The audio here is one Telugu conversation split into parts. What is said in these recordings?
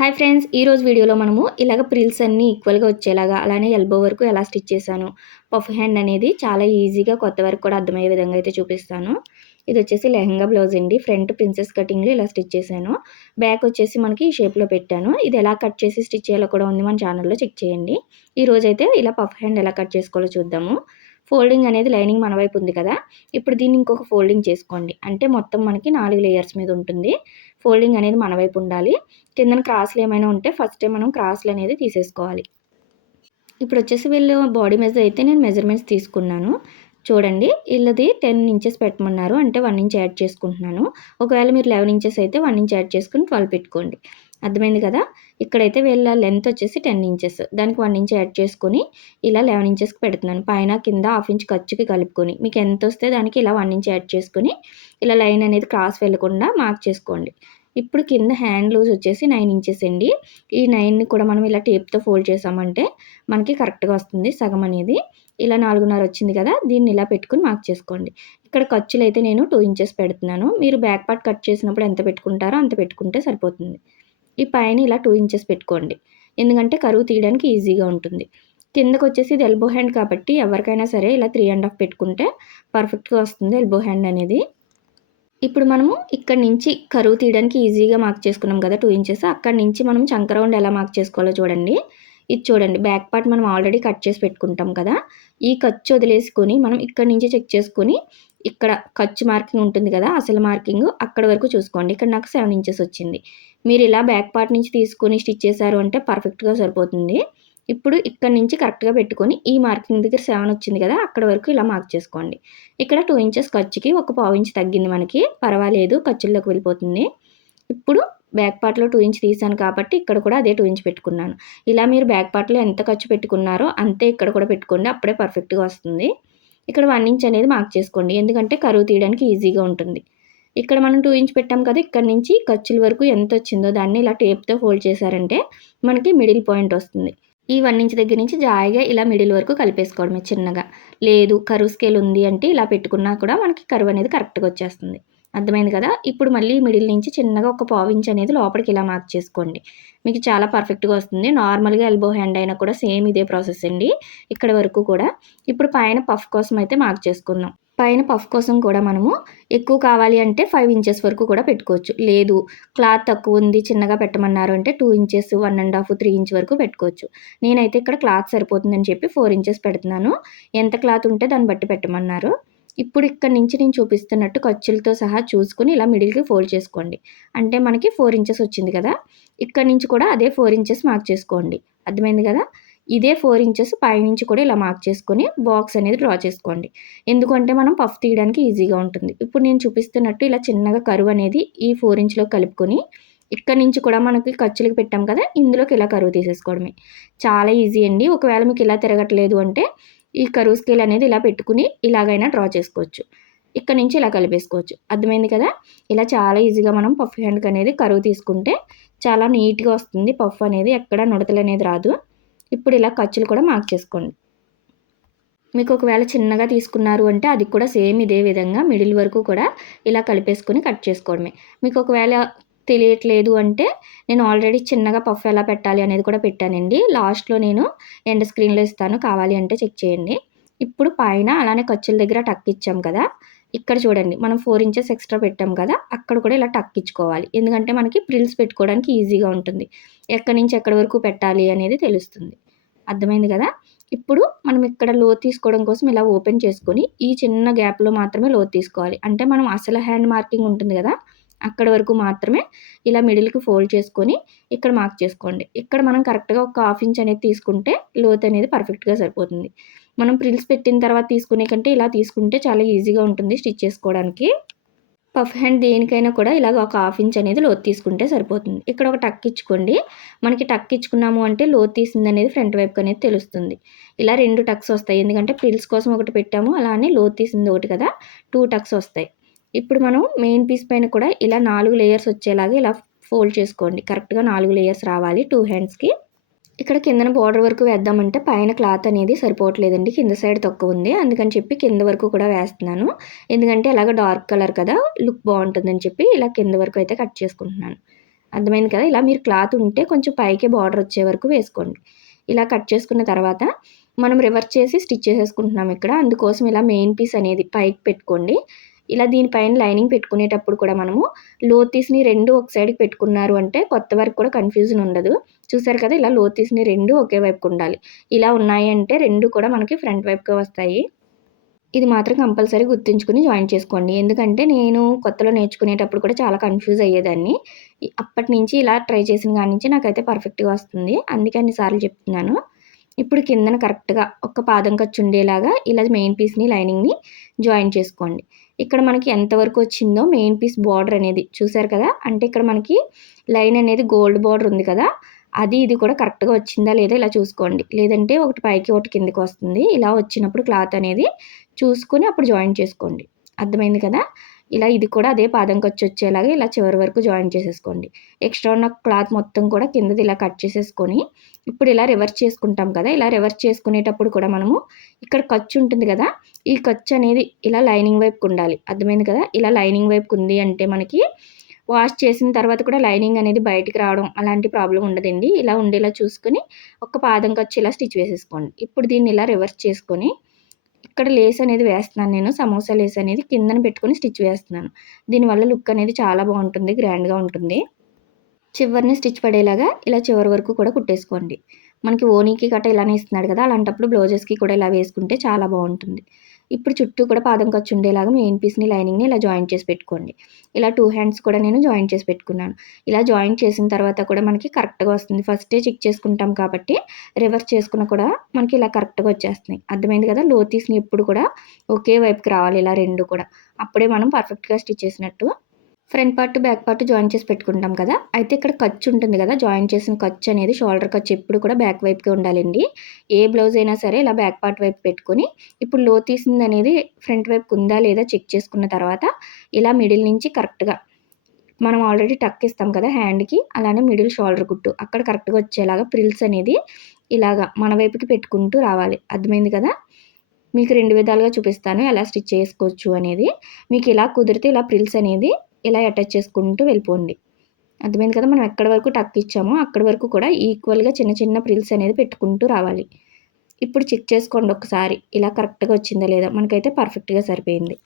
హాయ్ ఫ్రెండ్స్, ఈరోజు వీడియోలో మనము ఇలాగ ప్రిల్స్ అన్నీ ఈక్వల్‌గా వచ్చేలాగా, అలానే ఎల్బో వరకు ఎలా స్టిచ్ చేశాను, పఫ్ హ్యాండ్ అనేది చాలా ఈజీగా కొత్త వరకు కూడా అర్థమయ్యే విధంగా అయితే చూపిస్తాను. ఇది వచ్చేసి లెహంగా బ్లౌజ్ అండి. ఫ్రంట్ ప్రిన్సెస్ కటింగ్‌లో ఇలా స్టిచ్ చేశాను. బ్యాక్ వచ్చేసి మనకి ఈ షేప్‌లో పెట్టాను. ఇది ఎలా కట్ చేసి స్టిచ్ చేయాలో కూడా ఉంది మన ఛానల్‌లో, చెక్ చేయండి. ఈరోజైతే ఇలా పఫ్ హ్యాండ్ ఎలా కట్ చేసుకోవాలో చూద్దాము. ఫోల్డింగ్ అనేది లైనింగ్ మన వైపు ఉంది కదా, ఇప్పుడు దీన్ని ఇంకొక ఫోల్డింగ్ చేసుకోండి. అంటే మొత్తం మనకి 4 లేయర్స్ మీద ఉంటుంది. ఫోల్డింగ్ అనేది మన వైపు ఉండాలి. కిందన క్రాస్‌లు ఏమైనా ఉంటే ఫస్టే మనం క్రాస్‌లు అనేది తీసేసుకోవాలి. ఇప్పుడు వచ్చేసి వీళ్ళు బాడీ మెజర్ అయితే నేను మెజర్‌మెంట్స్ తీసుకున్నాను. చూడండి, వీళ్ళది 10 ఇంచెస్ పెట్టమన్నారు. అంటే 1 ఇంచ్ యాడ్ చేసుకుంటున్నాను. ఒకవేళ మీరు 11 ఇంచెస్ అయితే 1 ఇంచ్ యాడ్ చేసుకొని 12 పెట్టుకోండి. అర్థమైంది కదా. ఇక్కడైతే వీళ్ళ లెంత్ వచ్చేసి 10 ఇంచెస్. దానికి 1 ఇంచ్ యాడ్ చేసుకొని ఇలా 11 ఇంచెస్‌కి పెడుతున్నాను. పైన కింద హాఫ్ ఇంచ్ ఖర్చుకి కలుపుకొని మీకు ఎంత వస్తే దానికి ఇలా 1 ఇంచ్ యాడ్ చేసుకొని ఇలా లైన్ అనేది క్రాస్ వెళ్ళకుండా మార్క్ చేసుకోండి. ఇప్పుడు కింద హ్యాండ్ లూజ్ వచ్చేసి 9 ఇంచెస్ అండి. ఈ 9ని కూడా మనం ఇలా టేప్‌తో ఫోల్డ్ చేసామంటే మనకి కరెక్ట్‌గా వస్తుంది సగం అనేది. ఇలా 4.5 వచ్చింది కదా, దీన్ని ఇలా పెట్టుకొని మార్క్ చేసుకోండి. ఇక్కడ ఖర్చులైతే నేను 2 ఇంచెస్ పెడుతున్నాను. మీరు బ్యాక్ పార్ట్ కట్ చేసినప్పుడు ఎంత పెట్టుకుంటారో అంత పెట్టుకుంటే సరిపోతుంది. ఈ పైన ఇలా 2 ఇంచెస్ పెట్టుకోండి. ఎందుకంటే కరువు తీయడానికి ఈజీగా ఉంటుంది. కిందకొచ్చేసి ఇది ఎల్బో హ్యాండ్ కాబట్టి ఎవరికైనా సరే ఇలా 3.5 పెట్టుకుంటే పర్ఫెక్ట్‌గా వస్తుంది ఎల్బో హ్యాండ్ అనేది. ఇప్పుడు మనము ఇక్కడి నుంచి కరువు తీయడానికి ఈజీగా మార్క్ చేసుకున్నాం కదా 2 ఇంచెస్. అక్కడి నుంచి మనం చంక రౌండ్ ఎలా మార్క్ చేసుకోవాలో చూడండి. ఇది చూడండి, బ్యాక్ పార్ట్ మనం ఆల్రెడీ కట్ చేసి పెట్టుకుంటాం కదా. ఈ ఖర్చు వదిలేసుకొని మనం ఇక్కడి నుంచి చెక్ చేసుకొని ఇక్కడ ఖర్చు మార్కింగ్ ఉంటుంది కదా, అసలు మార్కింగ్ అక్కడి వరకు చూసుకోండి. ఇక్కడ నాకు 7 ఇంచెస్ వచ్చింది. మీరు ఇలా బ్యాక్ పార్ట్ నుంచి తీసుకొని స్టిచ్ చేశారు అంటే పర్ఫెక్ట్‌గా సరిపోతుంది. ఇప్పుడు ఇక్కడి నుంచి కరెక్ట్‌గా పెట్టుకొని ఈ మార్కింగ్ దగ్గర 7 వచ్చింది కదా, అక్కడి వరకు ఇలా మార్క్ చేసుకోండి. ఇక్కడ 2 ఇంచెస్ ఖర్చుకి ఒక పావు ఇంచ్ తగ్గింది మనకి. పర్వాలేదు, ఖర్చుల్లోకి వెళ్ళిపోతుంది. ఇప్పుడు బ్యాక్ పార్ట్‌లో 2 ఇంచ్ తీసాను కాబట్టి ఇక్కడ కూడా అదే 2 ఇంచ్ పెట్టుకున్నాను. ఇలా మీరు బ్యాక్ పార్ట్‌లో ఎంత ఖర్చు పెట్టుకున్నారో అంతే ఇక్కడ కూడా పెట్టుకోండి. అప్పుడే పర్ఫెక్ట్‌గా వస్తుంది. ఇక్కడ 1 ఇంచ్ అనేది మార్క్ చేసుకోండి. ఎందుకంటే కరువు తీయడానికి ఈజీగా ఉంటుంది. ఇక్కడ మనం 2 ఇంచ్ పెట్టాం కదా, ఇక్కడి నుంచి ఖర్చుల వరకు ఎంతొచ్చిందో దాన్ని ఇలా టేప్‌తో ఫోల్డ్ చేశారంటే మనకి మిడిల్ పాయింట్ వస్తుంది. ఈ 1 ఇంచ్ దగ్గర నుంచి జాయిగా ఇలా మిడిల్ వరకు కలిపేసుకోవడమే చిన్నగా. లేదు కరువు స్కేల్ ఉంది అంటే ఇలా పెట్టుకున్నా కూడా మనకి కరువు అనేది కరెక్ట్‌గా వచ్చేస్తుంది. అర్థమైంది కదా. ఇప్పుడు మళ్ళీ మిడిల్ నుంచి చిన్నగా ఒక పావు ఇంచ్ అనేది లోపలికి ఇలా మార్క్ చేసుకోండి. మీకు చాలా పర్ఫెక్ట్‌గా వస్తుంది. నార్మల్‌గా ఎల్బో హ్యాండ్ అయినా కూడా సేమ్ ఇదే ప్రాసెస్ అండి. ఇక్కడి వరకు కూడా. ఇప్పుడు పైన పఫ్ కోసం అయితే మార్క్ చేసుకుందాం. పైన పఫ్ కోసం కూడా మనము ఎక్కువ కావాలి అంటే 5 ఇంచెస్ వరకు కూడా పెట్టుకోవచ్చు. లేదు క్లాత్ తక్కువ ఉంది చిన్నగా పెట్టమన్నారు అంటే 2 ఇంచెస్, 1½ 3 ఇంచ్ వరకు పెట్టుకోవచ్చు. నేనైతే ఇక్కడ క్లాత్ సరిపోతుందని చెప్పి 4 ఇంచెస్ పెడుతున్నాను. ఎంత క్లాత్ ఉంటే దాన్ని బట్టి పెట్టమన్నారు. ఇప్పుడు ఇక్కడి నుంచి నేను చూపిస్తున్నట్టు ఖర్చులతో సహా చూసుకొని ఇలా మిడిల్‌కి ఫోల్డ్ చేసుకోండి. అంటే మనకి 4 ఇంచెస్ వచ్చింది కదా, ఇక్కడి నుంచి కూడా అదే 4 ఇంచెస్ మార్క్ చేసుకోండి. అర్థమైంది కదా. ఇదే 4 ఇంచెస్ పైనుంచి కూడా ఇలా మార్క్ చేసుకొని బాక్స్ అనేది డ్రా చేసుకోండి. ఎందుకంటే మనం పఫ్ తీయడానికి ఈజీగా ఉంటుంది. ఇప్పుడు నేను చూపిస్తున్నట్టు ఇలా చిన్నగా కరువు అనేది ఈ 4 ఇంచ్‌లో కలుపుకొని ఇక్కడి నుంచి కూడా మనకి ఖర్చులకి పెట్టాం కదా, ఇందులోకి ఇలా కరువు తీసేసుకోవడమే. చాలా ఈజీ అండి. ఒకవేళ మీకు ఇలా తిరగట్లేదు అంటే ఈ కరువు స్కేల్ అనేది ఇలా పెట్టుకుని ఇలాగైనా డ్రా చేసుకోవచ్చు. ఇక్కడి నుంచి ఇలా కలిపేసుకోవచ్చు. అర్థమైంది కదా. ఇలా చాలా ఈజీగా మనం పఫ్ హ్యాండ్‌కి అనేది కరువు తీసుకుంటే చాలా నీట్‌గా వస్తుంది. పఫ్ అనేది ఎక్కడ నుడతలనేది రాదు. ఇప్పుడు ఇలా ఖర్చులు కూడా మార్క్ చేసుకోండి. మీకు ఒకవేళ చిన్నగా తీసుకున్నారు అంటే అది కూడా సేమ్ ఇదే విధంగా మిడిల్ వరకు కూడా ఇలా కలిపేసుకొని కట్ చేసుకోవడమే. మీకు ఒకవేళ తెలియట్లేదు అంటే నేను ఆల్రెడీ చిన్నగా పఫ్ ఎలా పెట్టాలి అనేది కూడా పెట్టానండి. లాస్ట్‌లో నేను ఎండ్ స్క్రీన్‌లో ఇస్తాను, కావాలి అంటే చెక్ చేయండి. ఇప్పుడు పైన అలానే ఖర్చుల దగ్గర టక్ ఇచ్చాం కదా, ఇక్కడ చూడండి మనం 4 ఇంచెస్ ఎక్స్ట్రా పెట్టాం కదా, అక్కడ కూడా ఇలా టక్ ఇచ్చుకోవాలి. ఎందుకంటే మనకి ప్రిల్స్ పెట్టుకోవడానికి ఈజీగా ఉంటుంది. ఎక్కడి నుంచి ఎక్కడి వరకు పెట్టాలి అనేది తెలుస్తుంది. అర్థమైంది కదా. ఇప్పుడు మనం ఇక్కడ లోతు తీసుకోవడం కోసం ఇలా ఓపెన్ చేసుకొని ఈ చిన్న గ్యాప్‌లో మాత్రమే లోతు తీసుకోవాలి. అంటే మనం అసలు హ్యాండ్ మార్కింగ్ ఉంటుంది కదా, అక్కడి వరకు మాత్రమే ఇలా మిడిల్‌కి ఫోల్డ్ చేసుకొని ఇక్కడ మార్క్ చేసుకోండి. ఇక్కడ మనం కరెక్ట్‌గా ఒక హాఫ్ ఇంచ్ అనేది తీసుకుంటే లోతు అనేది పర్ఫెక్ట్‌గా సరిపోతుంది. మనం ప్రిల్స్ పెట్టిన తర్వాత తీసుకునే కంటే ఇలా తీసుకుంటే చాలా ఈజీగా ఉంటుంది స్టిచ్ చేసుకోవడానికి. పఫ్ హ్యాండ్ దేనికైనా కూడా ఇలాగ ఒక హాఫ్ ఇంచ్ అనేది లోతు తీసుకుంటే సరిపోతుంది. ఇక్కడ ఒక టక్ ఇచ్చుకోండి. మనకి టక్ ఇచ్చుకున్నాము అంటే లోతు తీసిందనేది ఫ్రంట్ వైపుకి అనేది తెలుస్తుంది. ఇలా 2 టక్స్ వస్తాయి. ఎందుకంటే ప్రిల్స్ కోసం ఒకటి పెట్టాము, అలానే లోతు తీసింది ఒకటి కదా, 2 టక్స్ వస్తాయి. ఇప్పుడు మనం మెయిన్ పీస్ పైన కూడా ఇలా 4 లేయర్స్ వచ్చేలాగా ఇలా ఫోల్డ్ చేసుకోండి. కరెక్ట్‌గా 4 లేయర్స్ రావాలి 2 హ్యాండ్స్‌కి. ఇక్కడ కిందన బోర్డర్ వరకు వేద్దామంటే పైన క్లాత్ అనేది సరిపోవట్లేదండి. కింద సైడ్ తక్కువుంది. అందుకని చెప్పి కింద వరకు కూడా వేస్తున్నాను. ఎందుకంటే ఎలాగో డార్క్ కలర్ కదా, లుక్ బావుంటుందని చెప్పి ఇలా కింద వరకు అయితే కట్ చేసుకుంటున్నాను. అర్థమైంది కదా! ఇలా మీరు క్లాత్ ఉంటే కొంచెం పైకి బార్డర్ వచ్చే వరకు వేసుకోండి. ఇలా కట్ చేసుకున్న తర్వాత మనం రివర్స్ చేసి స్టిచ్ చేసేసుకుంటున్నాం ఇక్కడ. అందుకోసం ఇలా మెయిన్ పీస్ అనేది పైకి పెట్టుకోండి. ఇలా దీనిపైన లైనింగ్ పెట్టుకునేటప్పుడు కూడా మనము లోతీస్‌ని 2 ఒక సైడ్‌కి పెట్టుకున్నారు అంటే కొత్త వరకు కూడా కన్‌ఫ్యూజన్ ఉండదు. చూసారు కదా! ఇలా లోతీస్‌ని 2 ఒకే వైపుకుండాలి. ఇలా ఉన్నాయి అంటే 2 కూడా మనకి ఫ్రంట్ వైపుకే వస్తాయి. ఇది మాత్రం కంపల్సరీ గుర్తుంచుకొని జాయిన్ చేసుకోండి. ఎందుకంటే నేను కొత్తలో నేర్చుకునేటప్పుడు కూడా చాలా కన్‌ఫ్యూజ్ అయ్యేదాన్ని. అప్పటినుంచి ఇలా ట్రై చేసిన కాడి నుంచి నాకైతే పర్ఫెక్ట్‌గా వస్తుంది. అందుకే అన్ని సార్లు చెప్తున్నాను. ఇప్పుడు కిందన కరెక్ట్‌గా ఒక పాదం ఖర్చు ఉండేలాగా ఇలా మెయిన్ పీస్‌ని, లైనింగ్‌ని జాయిన్ చేసుకోండి. ఇక్కడ మనకి ఎంత వరకు వచ్చిందో మెయిన్ పీస్ బార్డర్ అనేది చూసారు కదా! అంటే ఇక్కడ మనకి లైన్ అనేది గోల్డ్ బార్డర్ ఉంది కదా! అది ఇది కూడా కరెక్ట్‌గా వచ్చిందా లేదా ఇలా చూసుకోండి. లేదంటే ఒకటి పైకి ఒకటి కిందకి వస్తుంది. ఇలా వచ్చినప్పుడు క్లాత్ అనేది చూసుకొని అప్పుడు జాయిన్ చేసుకోండి. అర్థమైంది కదా! ఇలా ఇది కూడా అదే పాదం ఖర్చొచ్చేలాగా ఇలా చివరి వరకు జాయిన్ చేసేసుకోండి. ఎక్స్ట్రా ఉన్న క్లాత్ మొత్తం కూడా కిందది ఇలా కట్ చేసేసుకొని, ఇప్పుడు ఇలా రివర్స్ చేసుకుంటాం కదా! ఇలా రివర్స్ చేసుకునేటప్పుడు కూడా మనము ఇక్కడ ఖర్చు ఉంటుంది కదా! ఈ ఖర్చు అనేది ఇలా లైనింగ్ వైపుకుండాలి. అర్థమైంది కదా! ఇలా లైనింగ్ వైపుకుంది అంటే మనకి వాష్ చేసిన తర్వాత కూడా లైనింగ్ అనేది బయటికి రావడం అలాంటి ప్రాబ్లమ్ ఉండదండి. ఇలా ఉండేలా చూసుకొని ఒక పాదం ఖర్చు ఇలా స్టిచ్ వేసేసుకోండి. ఇప్పుడు దీన్ని ఇలా రివర్స్ చేసుకొని ఇక్కడ లేస్ అనేది వేస్తున్నాను నేను. సమోసా లేస్ అనేది కిందన పెట్టుకొని స్టిచ్ వేస్తున్నాను. దీనివల్ల లుక్ అనేది చాలా బావుంటుంది. గ్రాండ్‌గా ఉంటుంది. చివరిని స్టిచ్ పడేలాగా ఇలా చివరి వరకు కూడా కుట్టేసుకోండి. మనకి ఓనీకి గట్టా ఇలానే ఇస్తున్నాడు కదా! అలాంటప్పుడు బ్లౌజెస్‌కి కూడా ఇలా వేసుకుంటే చాలా బావుంటుంది. ఇప్పుడు చుట్టూ కూడా పాదం ఖర్చు ఉండేలాగా మెయిన్ పీస్‌ని, లైనింగ్‌ని ఇలా జాయింట్ చేసి పెట్టుకోండి. ఇలా 2 హ్యాండ్స్ కూడా నేను జాయింట్ చేసి పెట్టుకున్నాను. ఇలా జాయింట్ చేసిన తర్వాత కూడా మనకి కరెక్ట్‌గా వస్తుంది. ఫస్టే చెక్ చేసుకుంటాం కాబట్టి రివర్స్ చేసుకున్నా కూడా మనకి ఇలా కరెక్ట్‌గా వచ్చేస్తున్నాయి. అర్థమైంది కదా! లోతీస్‌ని ఎప్పుడు కూడా ఒకే వైపుకి రావాలి ఇలా 2 కూడా. అప్పుడే మనం పర్ఫెక్ట్‌గా స్టిచ్ చేసినట్టు. Front part, back part join చేసి పెట్టుకుంటాం కదా! అయితే ఇక్కడ ఖర్చు ఉంటుంది కదా! జాయిన్ చేసిన ఖర్చు అనేది షోల్డర్ ఖర్చు ఎప్పుడు కూడా బ్యాక్ వైపుకే ఉండాలండి. ఏ బ్లౌజ్ అయినా సరే ఇలా బ్యాక్ పార్ట్ వైపు పెట్టుకొని, ఇప్పుడు లో తీసిందనేది ఫ్రంట్ వైపుకి ఉందా లేదా చెక్ చేసుకున్న తర్వాత, ఇలా మిడిల్ నుంచి కరెక్ట్‌గా మనం ఆల్రెడీ టక్ ఇస్తాం కదా హ్యాండ్‌కి, అలానే మిడిల్ షోల్డర్ కుట్టు. అక్కడ కరెక్ట్‌గా వచ్చేలాగా ప్రిల్స్ అనేది ఇలాగా మన వైపుకి పెట్టుకుంటూ రావాలి. అర్థమైంది కదా! మీకు 2 విధాలుగా చూపిస్తాను ఎలా స్టిచ్ చేసుకోవచ్చు అనేది. మీకు ఇలా కుదిరితే ఇలా ప్రిల్స్ అనేది ఇలా అటాచ్ చేసుకుంటూ వెళ్ళిపోండి. అర్థమైంది కదా! మనం ఎక్కడి వరకు టక్ ఇచ్చామో అక్కడి వరకు కూడా ఈక్వల్‌గా చిన్న చిన్న ప్రిల్స్ అనేది పెట్టుకుంటూ రావాలి. ఇప్పుడు చెక్ చేసుకోండి ఒకసారి. ఇలా కరెక్ట్‌గా వచ్చిందా లేదా? మనకైతే పర్ఫెక్ట్‌గా సరిపోయింది.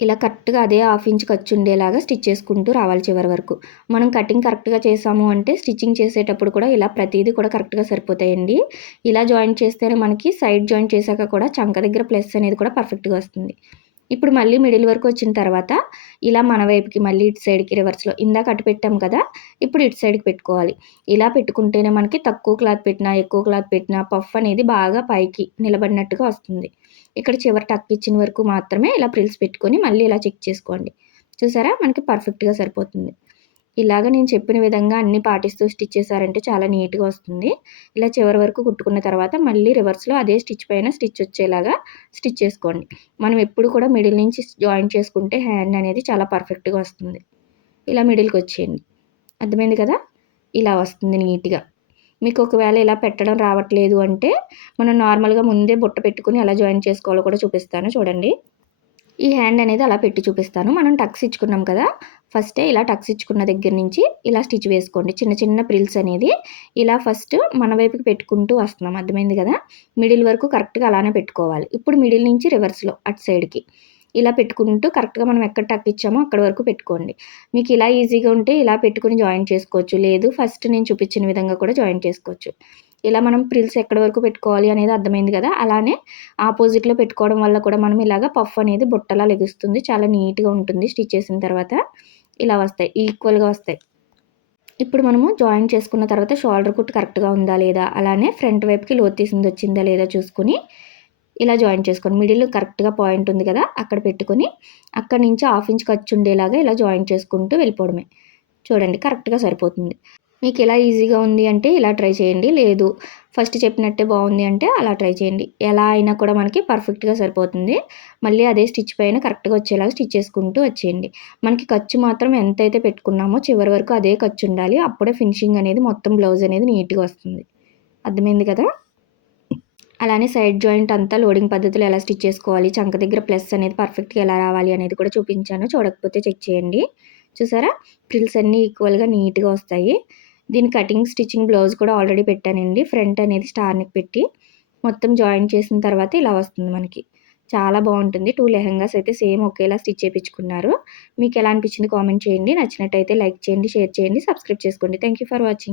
ఇలా కరెక్ట్‌గా అదే హాఫ్ ఇంచ్ ఖర్చుండేలాగా స్టిచ్ చేసుకుంటూ రావాలి చివరి వరకు. మనం కటింగ్ కరెక్ట్‌గా చేసాము అంటే స్టిచ్చింగ్ చేసేటప్పుడు కూడా ఇలా ప్రతీదీ కూడా కరెక్ట్‌గా సరిపోతాయండి. ఇలా జాయింట్ చేస్తేనే మనకి సైడ్ జాయింట్ చేశాక కూడా చంక దగ్గర ప్లస్ అనేది కూడా పర్ఫెక్ట్‌గా వస్తుంది. ఇప్పుడు మళ్ళీ మిడిల్ వరకు వచ్చిన తర్వాత ఇలా మన వైపుకి మళ్ళీ ఇటు సైడ్‌కి రివర్స్‌లో ఇందాక అటు పెట్టాం కదా! ఇప్పుడు ఇటు సైడ్‌కి పెట్టుకోవాలి. ఇలా పెట్టుకుంటేనే మనకి తక్కువ క్లాత్ పెట్టినా, ఎక్కువ క్లాత్ పెట్టినా పఫ్ అనేది బాగా పైకి నిలబడినట్టుగా వస్తుంది. ఇక్కడ చివరి టక్ ఇచ్చిన వరకు మాత్రమే ఇలా ప్రిల్స్ పెట్టుకొని మళ్ళీ ఇలా చెక్ చేసుకోండి. చూసారా? మనకి పర్ఫెక్ట్‌గా సరిపోతుంది. ఇలాగ నేను చెప్పిన విధంగా అన్నీ పాటిస్తూ స్టిచ్ చేశారంటే చాలా నీట్‌గా వస్తుంది. ఇలా చివరి వరకు కుట్టుకున్న తర్వాత మళ్ళీ రివర్స్‌లో అదే స్టిచ్ పైన స్టిచ్ వచ్చేలాగా స్టిచ్ చేసుకోండి. మనం ఎప్పుడు కూడా మిడిల్ నుంచి జాయింట్ చేసుకుంటే హ్యాండ్ అనేది చాలా పర్ఫెక్ట్‌గా వస్తుంది. ఇలా మిడిల్‌కొచ్చేయండి. అర్థమైంది కదా! ఇలా వస్తుంది నీట్‌గా. మీకు ఒకవేళ ఇలా పెట్టడం రావట్లేదు అంటే, మనం నార్మల్‌గా ముందే బుట్ట పెట్టుకొని ఎలా జాయిన్ చేసుకోవాలో కూడా చూపిస్తాను చూడండి. ఈ హ్యాండ్ అనేది అలా పెట్టి చూపిస్తాను. మనం టక్స్ ఇచ్చుకున్నాం కదా! ఫస్టే ఇలా టక్స్ ఇచ్చుకున్న దగ్గర నుంచి ఇలా స్టిచ్ వేసుకోండి. చిన్న చిన్న ప్రిల్స్ అనేది ఇలా ఫస్ట్ మన వైపుకి పెట్టుకుంటూ వస్తున్నాం. అర్థమైంది కదా! మిడిల్ వరకు కరెక్ట్‌గా అలానే పెట్టుకోవాలి. ఇప్పుడు మిడిల్ నుంచి రివర్స్‌లో అటు సైడ్‌కి. ఇలా పెట్టుకుంటూ కరెక్ట్‌గా మనం ఎక్కడ టక్ ఇచ్చామో అక్కడి వరకు పెట్టుకోండి. మీకు ఇలా ఈజీగా ఉంటే ఇలా పెట్టుకొని జాయిన్ చేసుకోవచ్చు. లేదు ఫస్ట్ నేను చూపించిన విధంగా కూడా జాయిన్ చేసుకోవచ్చు. ఇలా మనం ప్రిల్స్ ఎక్కడి వరకు పెట్టుకోవాలి అనేది అర్థమైంది కదా! అలానే ఆపోజిట్‌లో పెట్టుకోవడం వల్ల కూడా మనం ఇలాగ పఫ్ అనేది బుట్టలా లెగుస్తుంది. చాలా నీట్‌గా ఉంటుంది స్టిచ్ చేసిన తర్వాత. ఇలా వస్తాయి. ఈక్వల్‌గా వస్తాయి. ఇప్పుడు మనము జాయిన్ చేసుకున్న తర్వాత షోల్డర్ కుట్టు కరెక్ట్‌గా ఉందా లేదా, అలానే ఫ్రంట్ వైపుకి లోతు తీసింది వచ్చిందా లేదా చూసుకొని ఇలా జాయిన్ చేసుకోండి. మిడిల్‌లో కరెక్ట్‌గా పాయింట్ ఉంది కదా! అక్కడ పెట్టుకొని అక్కడి నుంచి హాఫ్ ఇంచ్ ఖర్చు ఉండేలాగా ఇలా జాయిన్ చేసుకుంటూ వెళ్ళిపోవడమే. చూడండి కరెక్ట్‌గా సరిపోతుంది. మీకు ఇలా ఈజీగా ఉంది అంటే ఇలా ట్రై చేయండి. లేదు ఫస్ట్ చెప్పినట్టే బావుంది అంటే అలా ట్రై చేయండి. ఎలా అయినా కూడా మనకి పర్ఫెక్ట్‌గా సరిపోతుంది. మళ్ళీ అదే స్టిచ్ పైన కరెక్ట్‌గా వచ్చేలాగా స్టిచ్ చేసుకుంటూ వచ్చేయండి. మనకి ఖర్చు మాత్రం ఎంతైతే పెట్టుకున్నామో చివరి వరకు అదే ఖర్చు ఉండాలి. అప్పుడే ఫినిషింగ్ అనేది మొత్తం బ్లౌజ్ అనేది నీట్‌గా వస్తుంది. అర్థమైంది కదా! అలానే సైడ్ జాయింట్ అంతా లోడింగ్ పద్ధతిలో ఎలా స్టిచ్ చేసుకోవాలి, చంక దగ్గర ప్లస్ అనేది పర్ఫెక్ట్‌గా ఎలా రావాలి అనేది కూడా చూపించాను. చూడకపోతే చెక్ చేయండి. చూసారా? ఫ్రిల్స్ అన్నీ ఈక్వల్‌గా నీట్‌గా వస్తాయి. దీని కటింగ్, స్టిచ్చింగ్ బ్లౌజ్ కూడా ఆల్రెడీ పెట్టానండి. ఫ్రంట్ అనేది స్టార్ నెక్ పెట్టి మొత్తం జాయిన్ చేసిన తర్వాత ఇలా వస్తుంది మనకి. చాలా బావుంటుంది. 2 లెహెంగాస్ అయితే సేమ్ ఒకేలా స్టిచ్ చేపించుకున్నారు. మీకెలా అనిపించింది కామెంట్ చేయండి. నచ్చినట్టయితే లైక్ చేయండి, షేర్ చేయండి, సబ్స్క్రైబ్ చేసుకోండి. Thank you for watching.